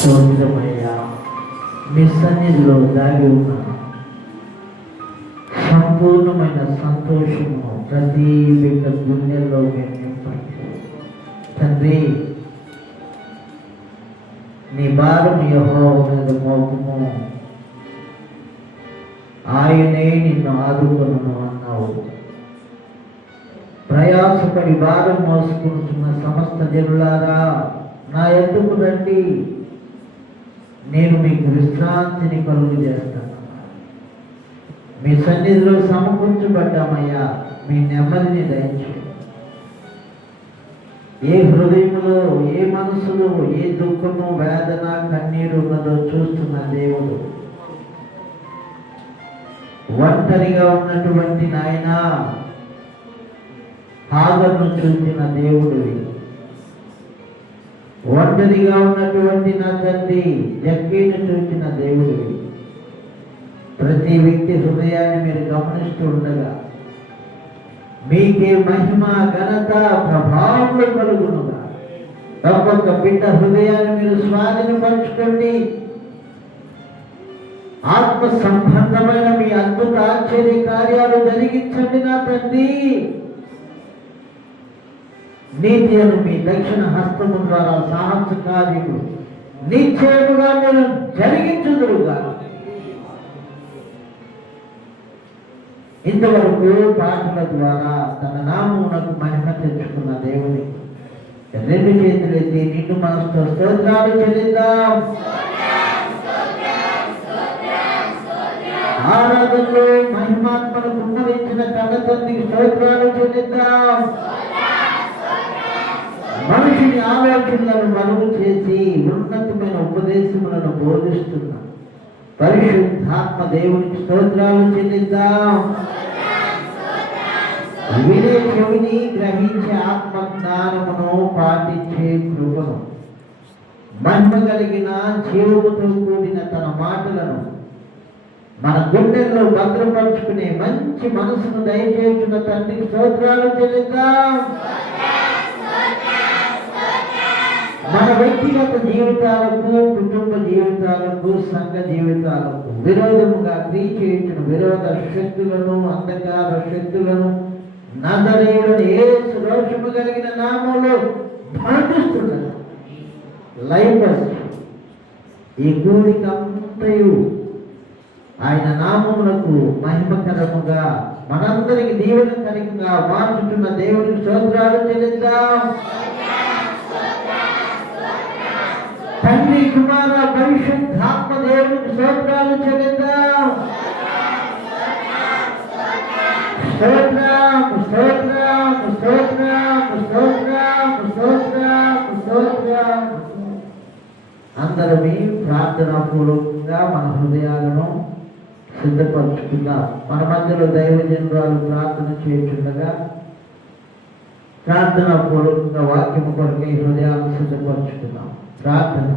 స్తోత్రమయ్యా. మీ సన్నిధిలో దాగి ఉన్న సంపూర్ణమైన సంతోషము ప్రతి బిడ్డ గుండెల్లో నింపండి తండ్రి. నీ భారం యెహోవా మీద మోపము, ఆయనే నిన్ను ఆదుకొనును అన్నావు. ప్రయాసపడి భారం మోసుకుంటున్న సమస్త జనులారా, నా ఎద్దుకు రండి, నేను మీకు విశ్రాంతిని కలుగు చేస్తాను. మీ సన్నిధిలో సమకూర్చబడ్డామయ్యా, మీ నెమ్మదిని దయచేయండి. ఏ హృదయంలో, ఏ మనసులో ఏ దుఃఖము, వేదన, కన్నీరు ఉన్నదో చూస్తున్న దేవుడు, ఒంటరిగా ఉన్నటువంటి నాయన హాగరును చూసిన దేవుడివి, ఒంటరిగా ఉన్నటువంటి నా తండ్రి జక్కీని చూసిన దేవుడివి. ప్రతి వ్యక్తి హృదయాన్ని మీరు గమనిస్తూ ఉండగా మీకే మహిమ, ఘనత, ప్రభావములు కలుగునుగా. ఒక్కొక్క బిడ్డ హృదయాన్ని మీరు స్వాధీనపరచుకోండి. ఆత్మ సంబంధమైన మీ అద్భుత ఆశ్చర్య కార్యాలు జరిగించండి నా తండ్రి. నీతి అను మీ దక్షిణ హస్తము ద్వారా సాహస కార్యములు నిశ్చయముగా మీరు జరిగించుదురుగా. ఇంతవరకు పాటల ద్వారా తన నామమునకు మహిమ తెచ్చుకున్న దేవుని రెండు చేతులెత్తి నిండు మనసుతో స్తోత్రాలు చెల్లిద్దాం. ఆరాధనలో మహిమాత్మను కుమ్మరించిన కన్న తండ్రికి స్తోత్రాలు చెల్లిద్దాం. మనిషిని ఆలోచనలను మరుగు చేసి ఉన్నతమైన ఉపదేశములను బోధిస్తున్న పరిశుద్ధాత్మ దేవునికి స్తోత్రాలు చెల్లిద్దాం. వినే చెవిని గ్రహించే ఆత్మ జ్ఞానమును పాటించే కృపను, మహిమ కలిగిన జీవముతో కూడిన తన మాటలను మన గుండెల్లో భద్రపరుచుకునే మంచి మనసును దయచేస్తున్న తండ్రికి స్తోత్రాలు చెల్లిద్దాం. మన వ్యక్తిగత జీవితాలకు, కుటుంబ జీవితాలకు, సంఘ జీవితాలకు విరోధముగా క్రియ చేయించిన విరోధ శక్తులను, అంధకార శక్తులను నజరేయుడైన యేసు రోషము కలిగిన నామములో బంధిస్తున్నారు. లైబస్ ఈ కూడికంతయు ఆయన నామములకు మహిమకరముగా మనందరికి దీవెనకరంగా మార్చుతున్న దేవునికి స్తోత్రాలు చెల్లిద్దాం. తండ్రి, కుమార, పరిశుద్ధాత్మ దేవునికి స్తోత్రాలు చెల్లిద్దాం. స్తోత్రం, స్తోత్రం, స్తోత్రం, స్తోత్రం, స్తోత్రం, స్తోత్రం. అందరూ ప్రార్థనా పూర్వకంగా మన హృదయాలను సిద్ధపరచుకుందాం. మన మధ్యలో దైవజనురాలు ప్రార్థన చేస్తుండగా ప్రార్థనా పూర్వకంగా వాక్యము కొరకై హృదయాలను సిద్ధపరచుకుందాం. ప్రార్థన.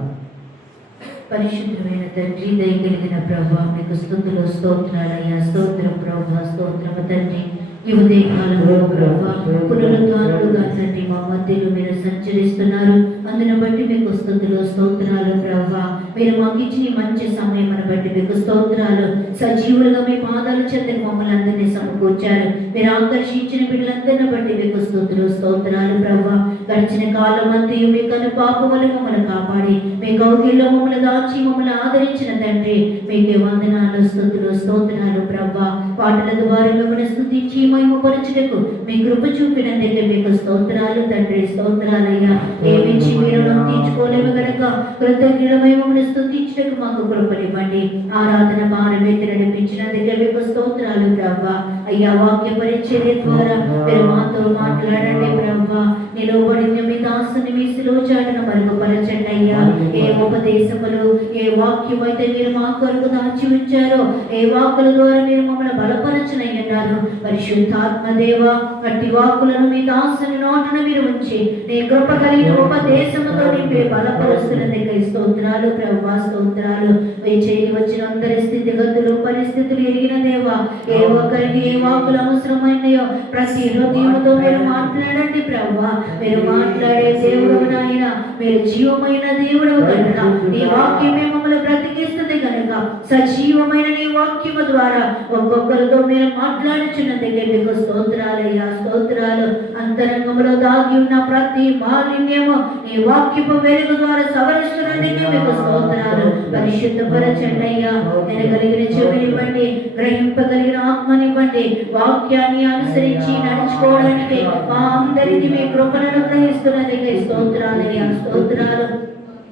పరిశుద్ధమైన తండ్రి, దయగలిగిన ప్రభా, మీకు స్తుతులు స్తోత్రాలయ్యా. స్తోత్రం ప్రభా, స్తోత్రము తండ్రి. ఈ ఉదయకాలంలో ప్రభా పునరుద్ధానులుగా తండ్రి మా మధ్యలో మీరు సంచరిస్తున్నారు. అందుని బట్టి మీకు స్తుతులు స్తోత్రాలు ప్రభా. మీరు మాకు ఇచ్చిన మంచి సమయం బట్టి మీకు స్తోత్రాలు. సజీవులుగా మీ పాదాలు చెందని మమ్మల్ని అందరినీ సమకూర్చారు. మీరు ఆకర్షించిన బిడ్డలందరిని బట్టి మీకు స్తుతులు స్తోత్రాలు ప్రభా. గడిచిన కాలం అంతయు మీ కను పాపములు మమ్మల్ని కాపాడి మీ కౌగిల్లో మమ్మల్ని దాచి మమ్మల్ని ఆదరించిన తండ్రి మీకే వందనాలు, స్తుతులు స్తోత్రాలు ప్రభా. పాటల ద్వారా మిమ్మల్ని స్తుతించి మహిమపరచుటకు మీ కృప చూపినందుకే మీకు స్తోత్రాలు తండ్రి. స్తోత్రాలయ్యా. ఏమించి మీరు తీర్చుకోలేము గనక కృతజ్ఞులమై మమ్మల్ని స్తుతించుటకు మాకు కృపనివ్వండి. ఆరాధన భారమేతి నడిపించినందుకే మీకు స్తోత్రాలు ప్రభా. అయ్యా, వాక్య పరిచర్య ద్వారా మీరు మాతో మాట్లాడండి ప్రభా. నిలవబడిన మీ దాసుని మీ శిలోచాటున మరుగుపరచండి అయ్యా. ఏ ఉపదేశములు, ఏ వాక్యం అయితే మీరు మా కొరకు దాచి ఉంచారో, ఏ వాక్కుల ద్వారా మీరు మమ్మల్ని బలపరచనయ్యన్నారు. పరిశుద్ధాత్మ దేవ, అట్టి వాక్కులను మీ దాసుని నోటన మీరు ఉంచి నీ కృప కలిగిన ఉపదేశముతో నింపే బలపరుస్తున్నందుకే స్తోత్రాలు ప్రభా, స్తోత్రాలు. మీ చేయి వచ్చిన అందరి స్థితిగతులు పరిస్థితులు ఎరిగిన దేవా, ఏ ఒక్కరికి ఏ వాక్కులు అవసరమైనయో ప్రతి హృదయంతో మీరు మాట్లాడండి ప్రభువా. మీరు మాట్లాడే దేవుడు నాయన, మీరు జీవమైన దేవుడు కనుక నీ వాక్యమే మమ్మల్ని బ్రతికిస్తుంది కనుక సజీవమైన నీ వాక్యము ద్వారా ఒక్కొక్కరితో మీరు మాట్లాడుచున్నందుకే మీకు స్తోత్రాలయ్యా, స్తోత్రాలు. అంతరంగంలో దాగి ఉన్న ప్రతి మాలిన్యము నీ వాక్యపు వెలుగు ద్వారా సవరిస్తున్నందుకే మీకు స్తోత్రాలు. పరిశుద్ధపరచండి అయ్యా, వినగలిగిన చెవినివ్వండి, గ్రహింపగలిగిన ఆత్మనివ్వండి. వాక్యాన్ని అనుసరించి నడుచుకోవడానికి మా అందరికీ మీ కృపను అనుగ్రహిస్తున్నందుకే స్తోత్రాలయ్యా, స్తోత్రాలు.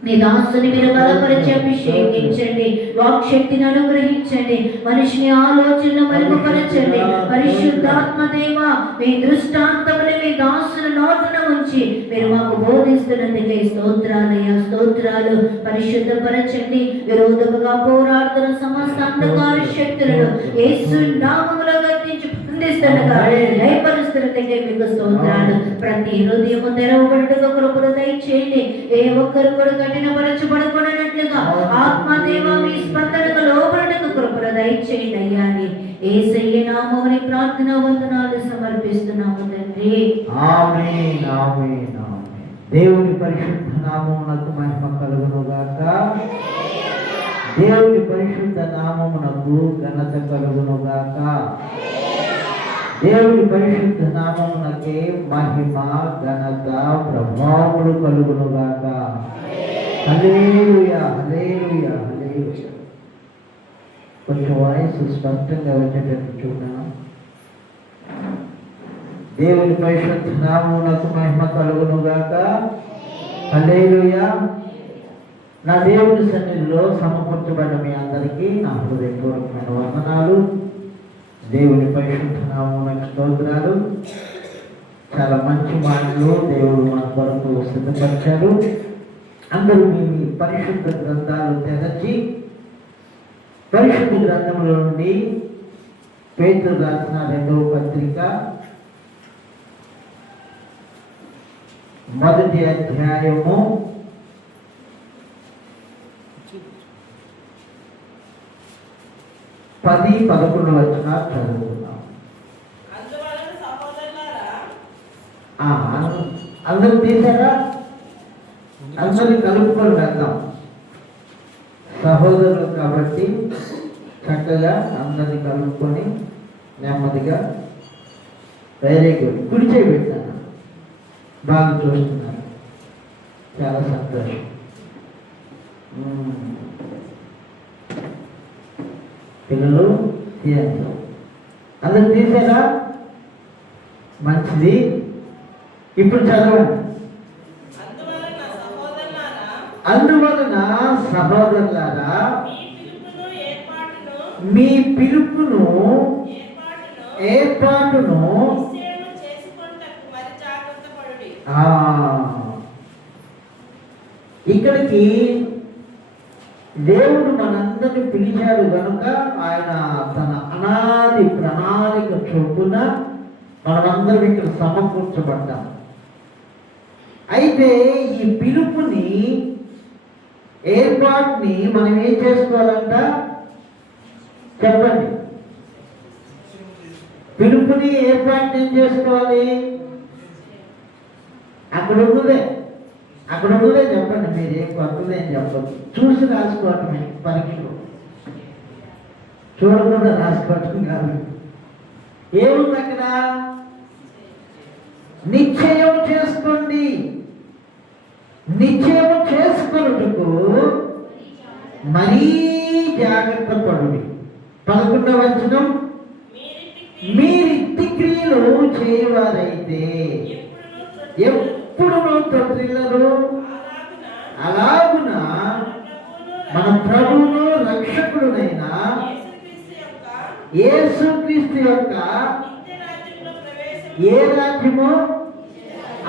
నీ దాసుని మీరు బలపరిచి అభిషేకించండి, వాక్శక్తిని అనుగ్రహించండి, మనిషిని ఆలోచనలు మరుగుపరచండి. పరిశుద్ధాత్మ దేవ, మీ దృష్టాంతముని మీ దాసుల నోటున ఉంచి మీరు మాకు బోధిస్తున్నందుకే స్తోత్రాలయ్యా, స్తోత్రాలు. పరిశుద్ధపరచండి. విరోధముగా పోరాడుతున్న సమస్త అంధకార శక్తులను యేసు నామములో గర్తించి బంధిస్తుండగా లయపరుస్తున్నందుకే మీకు స్తోత్రాలు. ప్రతి హృదయము తెరవబడుటకు కృపను దయచేయండి. ఏ ఒక్కరు కూడా కఠినపరచబడకూడనట్లుగా ఆత్మదేవ మీ స్పందనకు లోబడుటకు కృపను దయచేయండి అయ్యా అని యేసయ్య నామమున ప్రార్థన వందనాలు సమర్పిస్తున్నాము తండ్రి. ఆమేన్, ఆమేన్, ఆమేన్. దేవుని పరిశుద్ధ నామమునకు మహిమ కలుగును గాక. దేవుని పరిశుద్ధ నామమునకు ఘనత కలుగును గాక. దేవుని పరిశుద్ధ నామమునకే మహిమ, ఘనత, ప్రభావములు కలుగును గాక. హల్లెలూయా, హల్లెలూయా, హల్లెలూయా. కొంచెం వాయిస్ స్పష్టంగా వచ్చేటట్టు చూద్దాం. దేవుని పరిశుద్ధ నామమునకు మహిమ కలుగును గాక. హల్లెలూయా. నా దేవుని సన్నిధిలో సమకూర్చబడ్డ మీ అందరికీ నా హృదయపూర్వకమైన వందనాలు. దేవుని పరిశుద్ధ నామమునకు స్తోత్రాలు. చాలా మంచి మాటలు దేవుడు మన కొరకు సిద్ధపరిచారు. అందరూ మీ పరిశుద్ధ గ్రంథాలు తెరచి పరిశుద్ధ గ్రంథంలో నుండి పేతురు రాసిన 2వ పత్రిక 1వ అధ్యాయము 10-11 వచనాలు చదువుతున్నాం. అందరూ తీసారా? అందరినీ కలుపుకొని వెళ్దాం. సహోదరులు కాబట్టి చక్కగా అందరినీ కలుపుకొని నెమ్మదిగా. Very good. కుడి చేయి పెట్టాను, బాగా చూస్తున్నారు, చాలా సంతోషం. పిల్లలు తీయండి. అందరూ తీసారా? మంచిది. ఇప్పుడు చదవండి. అందువలన సహోదరులారా, మీ పిలుపును ఏర్పాటును ఇక్కడికి దేవుడు మనందరినీ పిలిచాడు కనుక ఆయన తన అనాది ప్రణాళిక చొప్పున మనమందరం ఇక్కడ సమకూర్చబడ్డాం. అయితే ఈ పిలుపుని ఏర్పాటుని మనం ఏం చేసుకోవాలంట చెప్పండి. పిలుపుని ఏర్పాటుని ఏం చేసుకోవాలి? అక్కడ ఉన్నదే చెప్పండి. మీరు ఏం కొత్తది ఏం చెప్పదు. చూసి రాసుకోవటమే పరీక్షలో, చూడకుండా రాసుకోవటం కాదు. ఏముంది అక్కడ? నిశ్చయం చేసుకోండి. నిశ్చయం చేసుకున్నట్టుకు మరీ జాగ్రత్త పడుడి. 11వ వచనం, మీరిట్టి క్రియలు చేయవారైతే ఎప్పుడు తొట్టిల్లరు. అలాగున మన ప్రభువును రక్షకుడునైన యేసుక్రీస్తు యొక్క ఏ రాజ్యము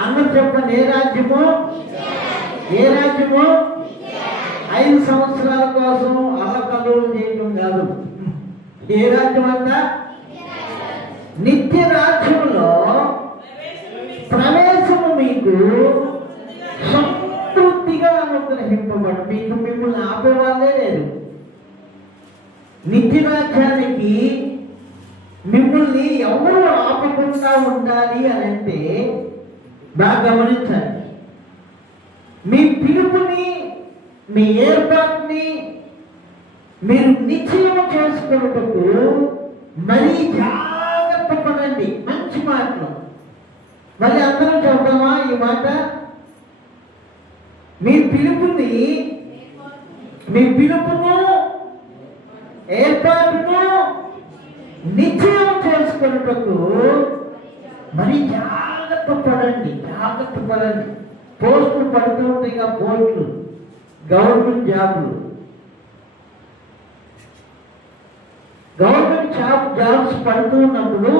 అన్న చెప్పండి. ఏ రాజ్యము? ఏ రాజ్యము? 5 సంవత్సరాల కోసం అల్లకల్లోలు చేయటం కాదు. ఏ రాజ్యం అంట? నిత్య రాజ్యములో ప్రవేశము మీకు సమృద్ధిగా అనుగ్రహింపబడు. మీకు మిమ్మల్ని ఆపేవాళ్ళే లేదు. నిత్య రాజ్యానికి మిమ్మల్ని ఎవరు ఆపకుండా ఉండాలి అని అంటే బాగా గమనించండి. మీ పిలుపుని, మీ ఏర్పాటుని మీరు నిశ్చయం చేసుకున్నటకు మరీ జాగ్రత్త పడండి. మంచి మాటలు మళ్ళీ అందరం చెప్తామా ఈ మాట? మీ పిలుపును ఏర్పాటును నిశ్చయం చేసుకున్నటకు మరి జాగ్రత్త పడండి. పోస్టులు పడుతూ ఉంటాయి, పోస్టులు, గవర్నమెంట్ జాబ్లు, జాబ్స్ పడుతూ ఉన్నప్పుడు,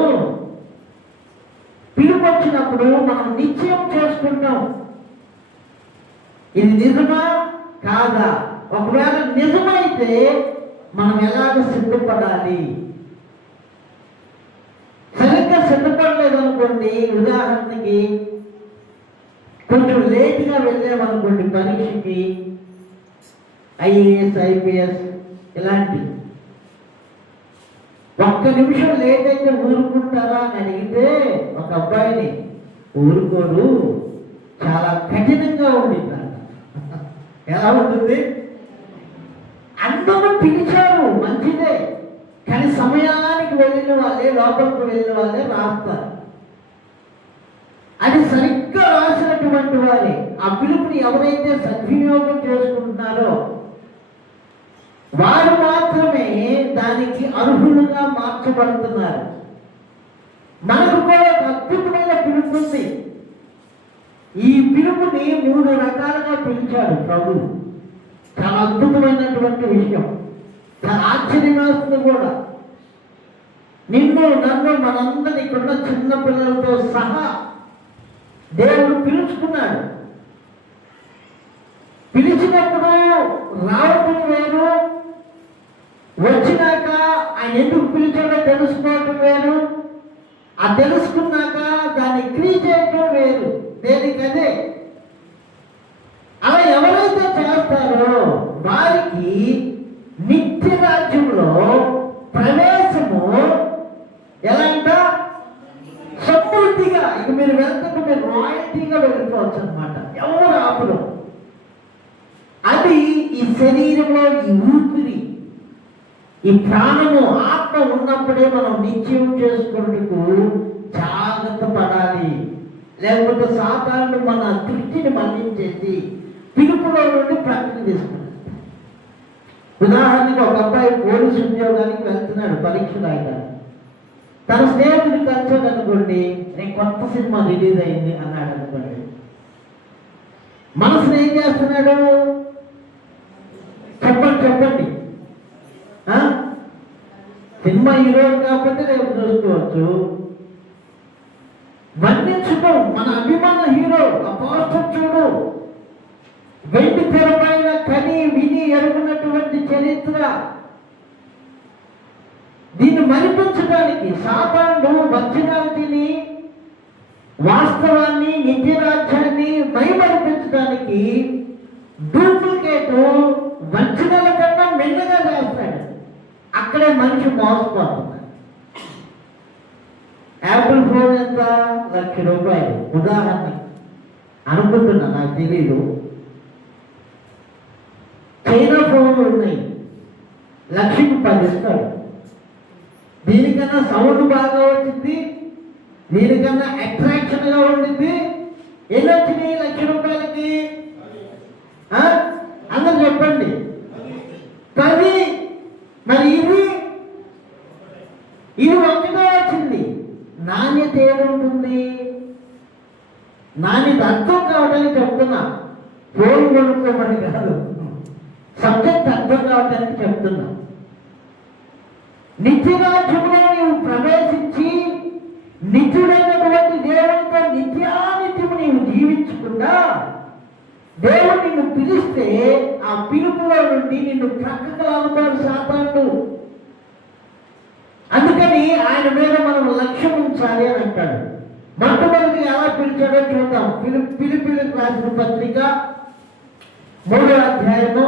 పిలుపు వచ్చినప్పుడు మనం నిశ్చయం చేసుకుంటాం, ఇది నిజమా కాదా? ఒకవేళ నిజమైతే మనం ఎలాగ సిద్ధపడాలి? సరిగ్గా సిద్ధపడలేదు అనుకోండి, ఉదాహరణకి కొంచెం లేట్గా వెళ్ళామనుకోండి పరీక్షకి, ఐఏఎస్, ఐపీఎస్ ఇలాంటి, ఒక్క నిమిషం లేట్ అయితే ఊరుకుంటారా అని అడిగితే ఒక అబ్బాయిని, ఊరుకోరు, చాలా కఠినంగా ఉండింది. ఎలా ఉంటుంది? అందరూ పిలిచారు, మంచిదే, కానీ సమయానికి వెళ్ళిన వాళ్ళే, లోపలికి వెళ్ళిన వాళ్ళే రాస్తారు. అది సరిగ్గా రాసినటువంటి వారే, ఆ పిలుపుని ఎవరైతే సద్వినియోగం చేసుకుంటున్నారో వారు మాత్రమే దానికి అర్హులుగా మార్చబడుతున్నారు. మనకు కూడా ఒక అద్భుతమైన పిలుపు ఉంది. ఈ పిలుపుని 3 రకాలుగా పిలిచాడు ప్రభు. చాలా అద్భుతమైనటువంటి విషయం, చాలా ఆశ్చర్యమేస్తుంది కూడా. నిన్ను, నన్ను, మనందరినీ, ఇక్కడున్న చిన్న పిల్లలతో సహా దేవుడు పిలుచుకున్నాడు. పిలిచినప్పుడు రావడం వేరు, వచ్చినాక ఆయన ఎందుకు పిలిచాడో తెలుసుకోవటం వేరు, ఆ తెలుసుకున్నాక దాన్ని క్రియ చేయటం వేరు. దేనికదే అలా ఎవరైతే చేస్తారో వారికి నిత్య రాజ్యంలో ప్రవేశము ఎలాంట సమృద్ధిగా, ఇక మీరు వెళ్తుంటే మీరు రాయల్టీగా వెళ్ళిపోవచ్చు అనమాట, ఎవరు ఆపరు. అది ఈ శరీరంలో ఈ ఊపిరి, ఈ ప్రాణము, ఆత్మ ఉన్నప్పుడే మనం నిశ్చయం చేసుకున్నట్టుకు జాగ్రత్త పడాలి. లేకపోతే సాతానుడు మన దృష్టిని మళ్లించేసి పిలుపులో నుండి ప్రకటన తీసుకున్నాడు. ఉదాహరణకి ఒక అబ్బాయి పోలీసు ఉద్యోగానికి వెళ్తున్నాడు, పరీక్ష రాయడానికి. తన స్నేహితుడు కలిసాడు అనుకోండి, నేను కొత్త సినిమా రిలీజ్ అయింది అన్నాడు అనుకోండి, మనసులో ఏం చేస్తున్నాడు? చెప్పండి సినిమా హీరోలు కాకపోతే రేపు చూసుకోవచ్చు. వర్ణించడం మన అభిమాన హీరో, ఆ పోస్టర్ చూడు, వెండి తెరపైన కని విని ఎరుగున్నటువంటి చరిత్ర. దీన్ని మరిపించడానికి సాతానుడు ఒరిజినాలిటీని, వాస్తవాన్ని, నిత్యరాజ్యాన్ని మైమరిపించడానికి డూప్లికేట్ ఒరిజినల్ కన్నా మెల్లగా చేస్తాడు. అక్కడే మనిషి మోసపోతున్నాడు. యాపిల్ ఫోన్ ఎంత? ₹1,00,000 ఉదాహరణ అనుకుంటున్నా, నాకు తెలీదు. చైనా ఫోన్లు ఉన్నాయి, 1,00,000కి 10 ఇస్తాడు. దీనికన్నా సౌండ్ బాగా వచ్చింది, దీనికన్నా అట్రాక్షన్గా ఉండింది. ఎన్ని వచ్చినాయి ₹1,00,000కి? అందరు చెప్పండి. 10. మరి ఇది ఒకటే వచ్చింది. నాణ్యత ఏముంటుంది? నాణ్యత అర్థం కావడానికి చెప్తున్నా, ఫోన్ కొనుక్కోమని కాదు, సబ్జెక్ట్ అర్థం కావడానికి చెప్తున్నా. నిత్యరాజ్యంలో నీవు ప్రవేశించి నిత్యుడైనటువంటి దేవునితో నిత్యానిత్యము నీవు జీవించకుండా దేవుడు నిన్ను పిలిస్తే ఆ పిలుపులో నుండి నిన్ను ప్రక్కకు లాగుతాడు సాతానుడు. అందుకని ఆయన మీద మనం లక్ష్యం ఉంచాలి అని అంటాడు. మొట్టమొదటి ఎలా పిలిచాడో చూద్దాం. ఫిలిప్పీలకు రాసిన పత్రిక 3వ అధ్యాయము,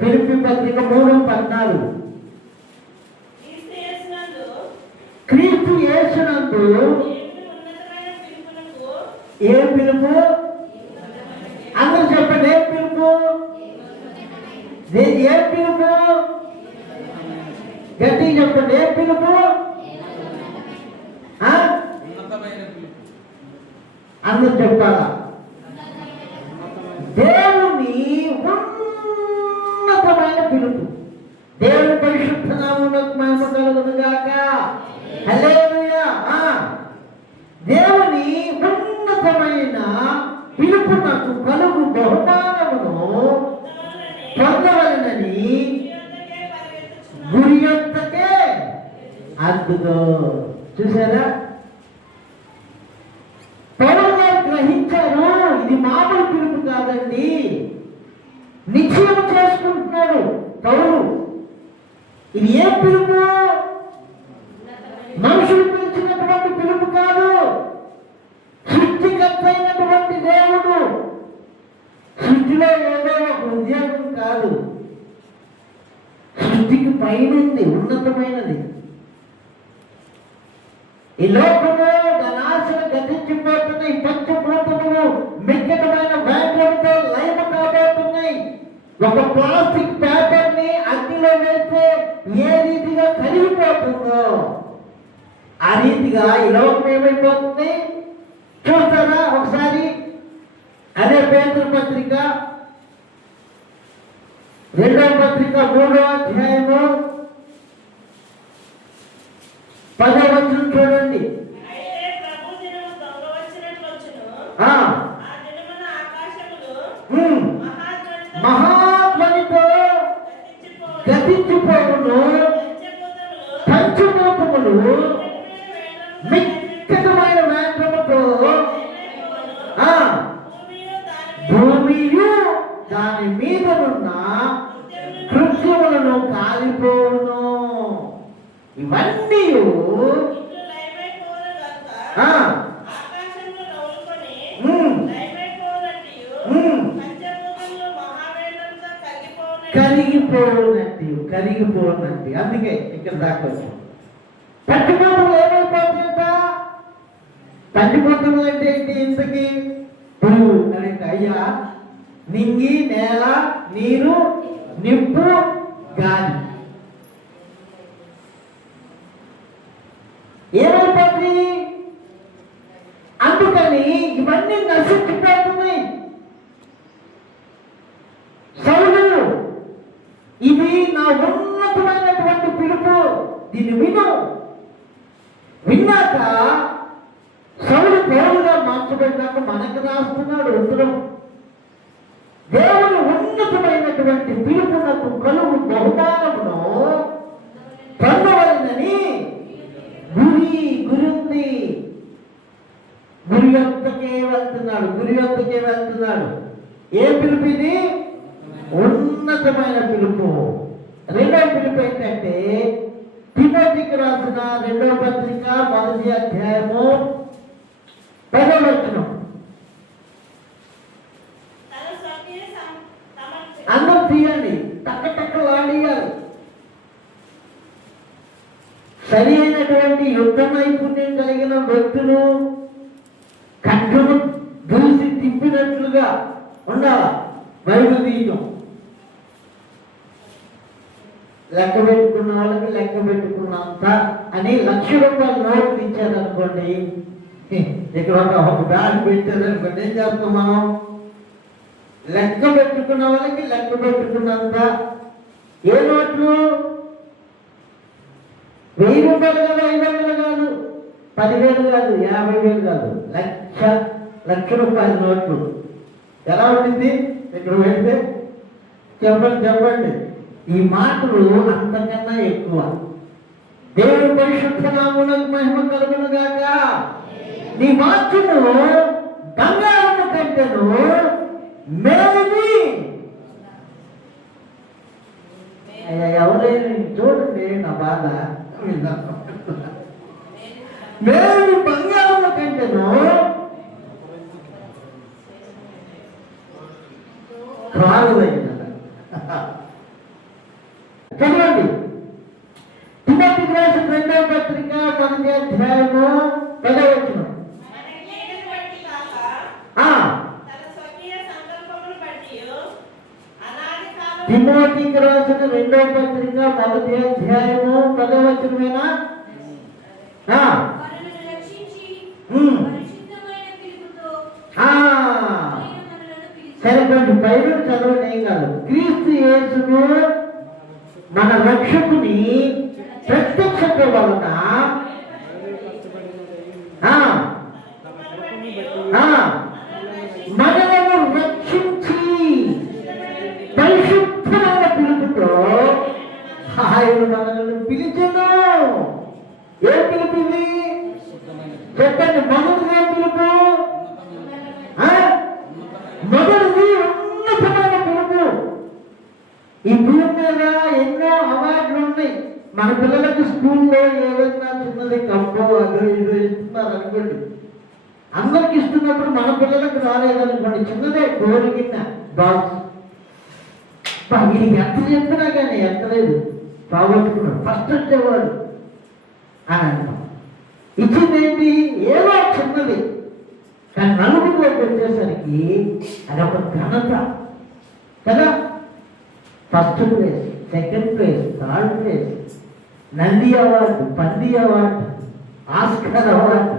ఫిలిప్పీ పత్రిక 3:14. క్రీస్తు యేసునందు ఏ పిలుపు? అందరూ చెప్పండి, ఏ పిలుపు? ఏ పిలుపు? గట్టిగా చెప్పండి, ఏ పిలుపు? అందరూ చెప్పాలా? దేవుని ఉన్నతమైన పిలుపు. దేవుని పరిశుద్ధ నామమునకు మహిమ కలుగును గాక. హల్లెలూయా. దేవుని ఉన్నతమైన పిలుపు నాకు కలుగు బహుమానమును పొందవలనని గురి యొద్దకే అద్దుతో. చూసారా? పౌలు గారు గ్రహించారు, ఇది మామూలు పిలుపు కాదండి. నిశ్చయం చేసుకుంటున్నాడు పౌలు. ఇది ఏ పిలుపు? మనుషులు పిలిచినటువంటి పిలుపు కాదు. సృష్టికర్త అయినటువంటి దేవుడు. సృష్టిలో ఏదో ఒక ఉద్యోగం కాదు. సృష్టికి పైనుంది, ఉన్నతమైనది. ఈ లోకము ధనాశలు గతించిపోతున్నాయి. పంచభూతములు మిక్కటమైన వ్యాఖ్యలతో లైమ కాబోతున్నాయి. ఒక ప్లాస్టిక్ పేపర్ ని అగ్నిలో వేస్తే ఏ రీతిగా కరిగిపోతుందో ఆ రీతిగా ఈ లోకం ఏమైపోతుంది చూస్తారా ఒకసారి? అదే పేతురు పత్రిక 2వ పత్రిక 3వ అధ్యాయము 10వ వచనం చూడండి. మహాధ్వనితో గతించిపోవును పంచభూతములు మిక్కటమైన వేంద్రముతో భూమియు దాని మీదనున్న కృత్యములను కాలిపోవును. ఇవన్నీ కరిగిపోనండి. అందుకే ఇక్కడ దాకా వచ్చాం. పంచభూతములు ఏమైపోతాయంట? పంచభూతములు అంటే ఏంటి? ఇంతకి పురుగు అంటే అయ్యా నింగి, నేల, నీరు, నిప్పు, గాలి ఏమైపోతుంది? అందుకని ఇవన్నీ నశించిపోతున్నాయి. సౌలు, ఇది నా ఉన్నతమైనటువంటి పిలుపు, దీన్ని విను. విన్నాక సౌలు పౌలుగా మార్చబడినాక మనకు రాస్తున్నాడు ఉత్తరం. దేవుని ఉన్నతమైనటువంటి పిలుపునకు కలుగు బహుమానమును పొందవలనని గురి యొద్దకే వెళ్తున్నాడు. ఏ పిలుపు ఇది? ఉన్నతమైన పిలుపు. రెండవ పిలుపు ఏంటంటే తిమోతికి రాసిన 2వ పత్రిక 1వ అధ్యాయము 10వ వచనం. అందరూ తీయండి, టక్కలాడియాలి. సరి అయినటువంటి యుద్ధ నైపుణ్యం కలిగిన వ్యక్తులు కంఠము దూసి తిప్పినట్లుగా ఉండాలి. బైబిల్ తీయటం లెక్క పెట్టుకున్న వాళ్ళకి లెక్క పెట్టుకున్నంత అని ₹1,00,000 నోట్లు ఇచ్చారనుకోండి, ఇక్కడ ఒక బ్యాగ్ పెట్టారనుకోండి, ఏం చేస్తాం మనం? లెక్క పెట్టుకున్న వాళ్ళకి లెక్క పెట్టుకున్నంత. ఏ నోట్లు? ₹1,000 కాదు, ₹500 కాదు, 10,000 కాదు, 50,000 కాదు, ₹1,00,000 నోట్లు. ఎలా ఉంటుంది? ఇక్కడ పెడితే చెప్పండి. ఈ మాటలు అంతకన్నా ఎక్కువ. దేవుని పరిశుద్ధ నామమునకు మహిమ కలుగును గాక. నీ వాక్యము బంగారము కంటేను మేలుని. ఎవరైనా చూడండి నా బాధ. మేలు బంగారము కంటేను కాలువైన. చదవండి. తిమోతి తిమోతికి రాసిన 2వ పత్రిక 1వ అధ్యాయము 10వ వచనం. తిమోతికి రాసిన 2వ పత్రిక 1వ అధ్యాయము 10వ వచనమేనా? సరే, కొంచెం పైన చదవడం ఏం కాదు. క్రీస్తు యేసును మన రక్షకుని ప్రత్యక్షత వలన మనలను రక్షించి పరిశుద్ధమైన పిలుపుతో ఆయన మనలను పిలిచెను. ఏ పిలుపు ఇది? చెప్పండి. మొదటిది ఏ పిలుపు? మొదటిది ఉన్నతమైన పిలుపు. ఈ భూమి మీద ఎన్నో అవార్డులు ఉన్నాయి. మన పిల్లలకు స్కూల్లో ఏదైనా చిన్నది కప్పో అదో ఇదో ఇస్తున్నారు అనుకోండి. అందరికి ఇస్తున్నప్పుడు మన పిల్లలకు రాలేదనుకోండి, చిన్నదే కోరికిన్న బాక్స్. ఇది ఎంత చెప్పినా కానీ ఎత్తలేదు, పోగొట్టుకున్నాడు, ఫస్ట్ వచ్చేవాడు అని అంటాం. ఇచ్చిందేంటి? ఏదో చిన్నది. కానీ నలుగురిలోకి వచ్చేసరికి అదొక ఘనత కదా. First place, second place, third place, Nandi award, పంది అవార్డు, ఆస్కర్ అవార్డు,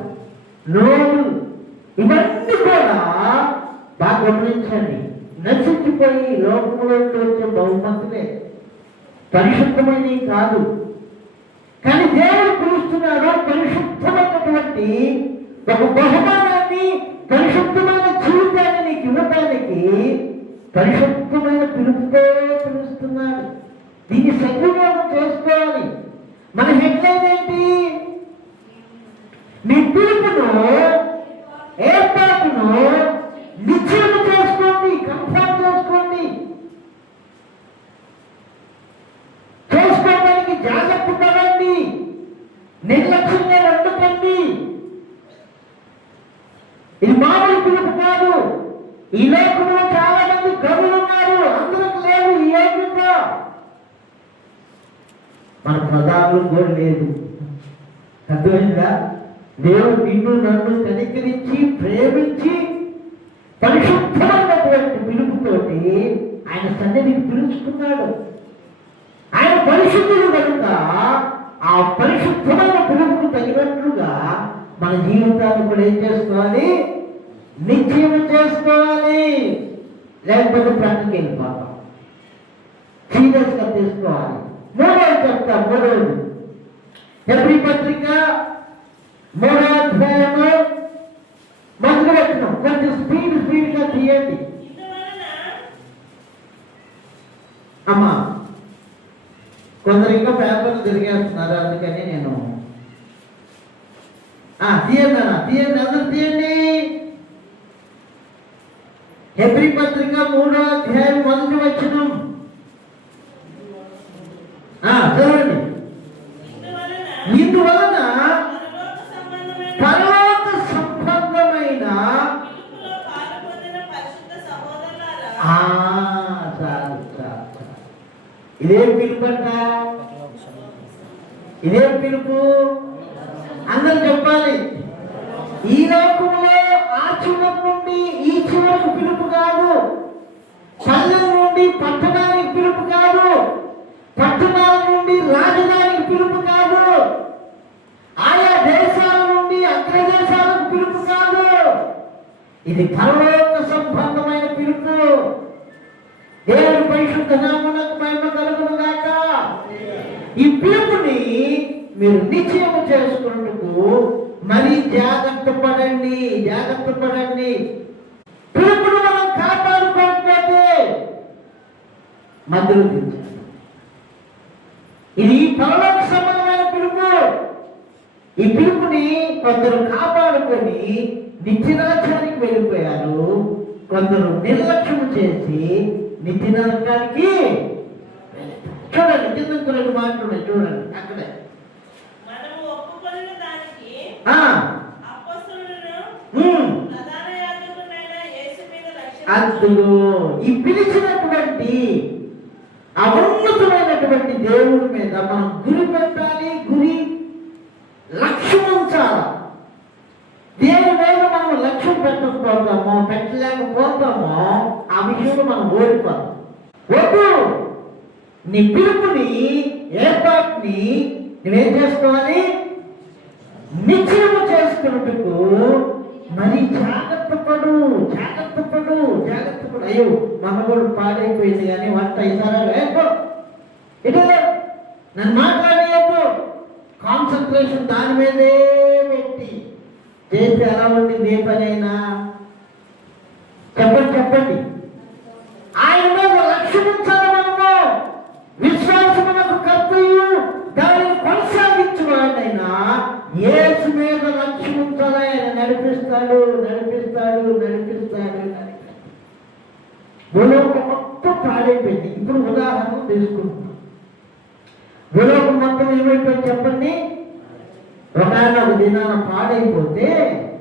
నోబెల్, ఇవన్నీ కూడా బాగా గమనించండి. నశించిపోయి లోకంలోకి వచ్చే బహుమతులే, పరిశుద్ధమైనవి కాదు. కానీ దేవుడు పిలుస్తున్నాడు పరిశుద్ధమైనటువంటి ఒక బహుమానాన్ని, పరిశుద్ధమైన జీవితాన్ని నీకు ఇవ్వటానికి పరిశుద్ధమైన పిలుపుతో పిలుస్తున్నాడు. దీన్ని సద్వినియోగం చేసుకోవాలి. మన హెడ్లైన్ ఏంటి? నీ పిలుపును, ఏర్పాటును నిశ్చయం చేసుకోండి, కన్ఫర్మ్ చేసుకోండి. చేసుకోవడానికి జాగ్రత్త పడండి, నిర్లక్ష్యంగా ఉండకండి. ఇది మామూలు పిలుపు కాదు. ఈ లోకంలో చాలా మంది గనులు ఉన్నారు, అందరికి లేదు ఈ యోగ్యత. మన ప్రధానులు కూడా లేదు. అర్థమైందా? దేవుడు నిన్ను నన్ను కనికరించి ప్రేమించి పరిశుద్ధమైనటువంటి పిలుపుతోటి ఆయన సన్నిధికి పిలుచుకున్నాడు. ఆయన పరిశుద్ధుడు కనుక ఆ పరిశుద్ధమైన పిలుపుకు తగినట్లుగా మన జీవితాన్ని కూడా ఏం చేసుకోవాలి? నిశ్చయం చేసుకోవాలి. లేకపోతే ప్రక్కకి వెళ్ళిపోతాం. సీరియస్గా తీసుకోవాలి. మూడవది చెప్తా. మూడవది హెబ్రీ పత్రిక 3వ అధ్యాయము 1వ వచనం. కొంచెం స్పీడ్గా తీయండి అమ్మా. కొందరు ఇంకా పేపర్లు తిరిగేస్తున్నారు, అందుకని నేను తీయండి అన్న, తీయండి, అందరు తీయండి. హెబ్రీ పత్రిక 3వ అధ్యాయం 1వ వచనం చదవండి. ఇందువలన పరలోక సంబంధమైన ఇదేం పిలుపు అంట? ఇదేం పిలుపు? అందరూ చెప్పాలి. ఈ లోకంలో ఆ చివరి నుండి ఈ చివరికి పిలుపు కాదు. పల్లెల నుండి పట్టణానికి పిలుపు కాదు. పట్టణాల నుండి రాజధానికి పిలుపు కాదు. ఆయా దేశాల నుండి అగ్రదేశాలకు పిలుపు కాదు. ఇది పరలోక సంబంధమైన పిలుపు. దేవుని పరిశుద్ధ నామమునకు మహిమ కలుగును గాక. ఈ పిలుపుని మీరు నిశ్చయం చేసుకున్నట్టుకు మరి జాగ్రత్త పడండి, జాగ్రత్త పడండి. పిలుపును మనం కాపాడుకోకపోతే మధ్యలో దించాలి. ఇది పరలోక సంబంధమైన పిలుపు. ఈ పిలుపుని కొందరు కాపాడుకొని నిత్యనాశానికి వెళ్ళిపోయారు, కొందరు నిర్లక్ష్యం చేసి నిత్యనరకానికి. చూడండి, కిందకు 2 మాటలు ఉన్నాయి, చూడండి అక్కడే. అందులో ఈ పిలిచినటువంటి ఆ ఉన్నతమైనటువంటి దేవుడి మీద మనం గురి పెట్టాలి, గురి లక్ష్యం ఉంచాలి. దేని మీద మనం లక్ష్యం పెట్టలేకపోతామో ఆ విషయంలో మనం ఓడిపోతాం. వద్దు, నీ పిలుపుని ఏర్పాటుని నువ్వేం చేసుకోవాలి? నిశ్చయము చేసుకున్నట్టుకు మరి జాగ్రత్త పడు. అయ్యో మనగోడు పాడైపోయింది కానీ వంట ఇసారా ఇటు నన్ను మాట్లాడేయద్దు. కాన్సన్ట్రేషన్ దాని మీదే పెట్టి చేస్తే ఎలా ఉండింది ఏ పనైనా? చెప్పండి. ఆయన మీద లక్ష్యం ఉంచాలి. మనము విశ్వాసమునకు కర్తయు దానిని కొనసాగించువాడైనా యేసు మీద లక్ష్యం ఉంచాలి. ఆయన నడిపిస్తాడు. భూలోకం మొత్తం పాడైపోయింది. ఇప్పుడు ఉదాహరణ తీసుకుంటున్నాం. భూలోకం మొత్తం ఏమైపోయింది చెప్పండి. ఒక ఆయన ఒక దినాన పాడైపోతే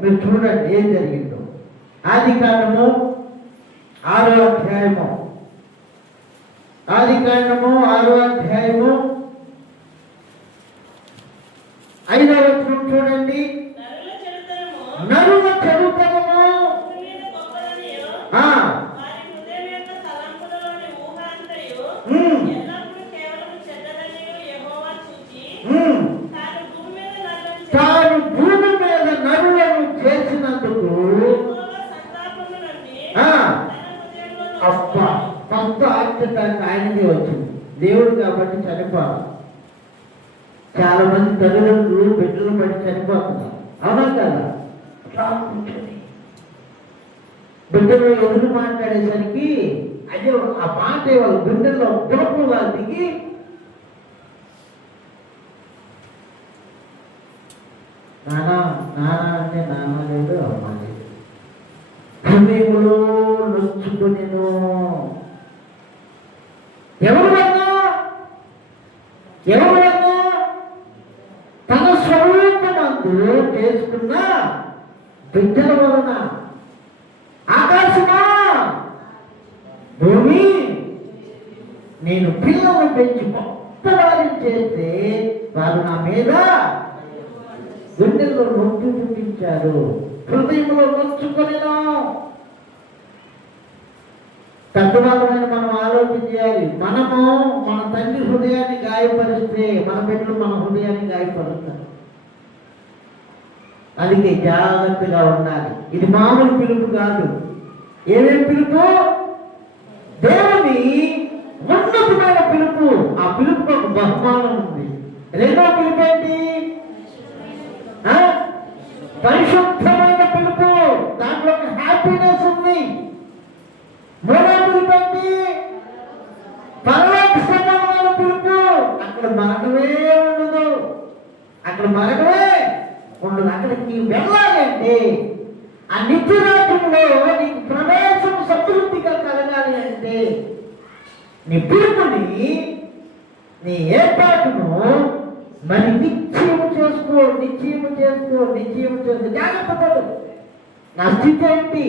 మీరు చూడండి ఏం జరిగిందో. ఆదికాండము 6వ అధ్యాయము 5వ వచనం చూడండి. నరుల చెడుతనము తాను భూమి మీద నరులను చేసినందుకు ఫస్ట్ ఆశ్చర్యానికి ఆయనకి వచ్చింది. దేవుడు కాబట్టి చనిపోవాలి. చాలా మంది తల్లిదండ్రులు బిడ్డలు బట్టి చనిపోతున్నారు. అవునా కదా? బిడ్డలు ఎదురు మాట్లాడేసరికి అయ్యో ఆ మాట వాళ్ళ గుండెల్లో గుణపు దిగి నానా అంటే నాన్న లేదు, అమ్మ లేదు. హృదయంలో నొచ్చుకునేను. ఎవరు తన స్వరూపమందు చేసుకున్న బిడ్డల వలన ఆకాశమా భూమి నేను పిల్లలను పెంచి కొత్త వారిని చేస్తే వారు నా మీద గుండెల్లో నొప్పి పుట్టించారు, హృదయంలో నొచ్చుకొనేను. పెద్దవాళ్ళమైన మనం ఆలోచన చేయాలి. మనము మన తండ్రి హృదయాన్ని గాయపరిస్తే మన బిడ్డలు మన హృదయాన్ని గాయపరుస్తారు. అందుకే జాగ్రత్తగా ఉండాలి. ఇది మామూలు పిలుపు కాదు. ఏమేమి పిలుపు? దేవుని ఉన్నతమైన పిలుపు. ఆ పిలుపుకు ఒక బహుమానం ఉంది. రెండో పిలుపు ఏంటి? పరిశుద్ధమైన పిలుపు. దాంట్లో ఒక హ్యాపీనెస్ ఉంది. మూడో పిలుపు ఏంటి? పరలోక సంబంధమైన పిలుపు. అక్కడ మరణమే ఉండదు. అక్కడికి వెళ్ళాలంటే ఆ నిత్యరాజ్యంలో నీకు ప్రవేశం సమృద్ధిగా కలగాలి అంటే నీ పిలుపుని, నీ ఏర్పాటును మరి నిశ్చయం చేసుకో. జాగ్రత్త పడు. నా స్థితి ఏంటి?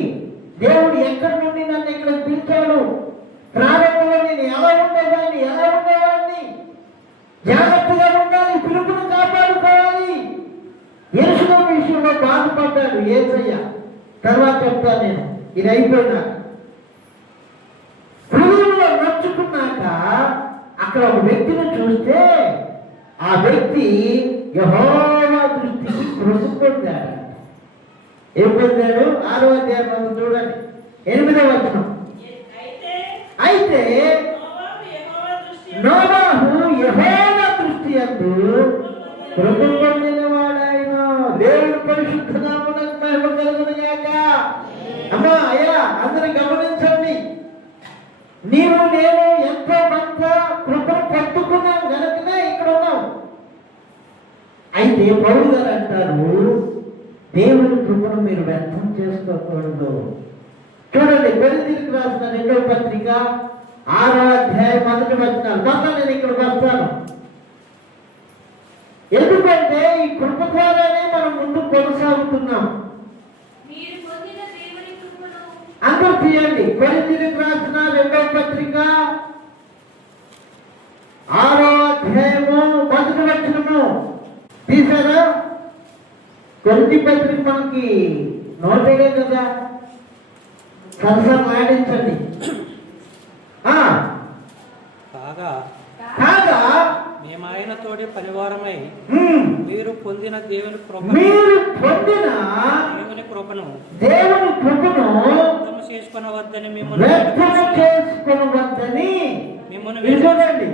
దేవుడు ఎక్కడి నుండి నన్ను ఇక్కడ పిలిచాడు? ప్రారంభంలో నేను ఎలా ఉండేవాడిని? జాగ్రత్తగా ఉండాలి. పిలుపును కాపాడుకోవాలి. యేసుల విషయంలో బాధపడ్డాడు యేసయ్య. తర్వాత చెప్తాను నేను. ఇది అయిపోయినాక హృదయంలో నచ్చుకున్నాక అక్కడ ఒక వ్యక్తిని చూస్తే ఆ వ్యక్తి యెహోవా దృష్టికి కృప పొందాడు. ఏం పొందాడు? 6వ అధ్యాయం చూడండి 8వ వచనం. అయితే నోవాహు యెహోవా దృష్టి యందు కృప పొందినవాడాయన. దేవుడు పరిశుద్ధ నామమునకు మహిమ కలుగును గాక. అమ్మా అయ్యా అందరూ గమనించండి. నీవు నేను ఎంతో కొంత కృపను పట్టుకున్నాం కనుకనే ఇక్కడ ఉన్నాం. అయితే పౌలు గారు అంటారు దేవుని కృపను మీరు వ్యర్థం చేసుకోకూడదు. చూడండి కొరింథీయులకు రాసిన 2వ పత్రిక 6వ అధ్యాయం 1వ వచనం. మళ్ళా నేను ఇక్కడికి వస్తాను. ఎందుకంటే ఈ కృప ద్వారానే మనం ముందు కొనసాగుతున్నాం. అందరూ తీయండి. కొరింథీయులకు రాసిన 2వ పత్రిక చేస్తున్నాం. తీసారా? కొరింథీ పత్రిక మనకి నోటేడే కదా, సరసరి ఆడించండి. కాగా మేము ఆయన తోడి పరివారమై మీరు పొందిన దేవుని కృపను వ్యర్థము చేసుకొనవద్దని మిమ్మల్ని చూడండి.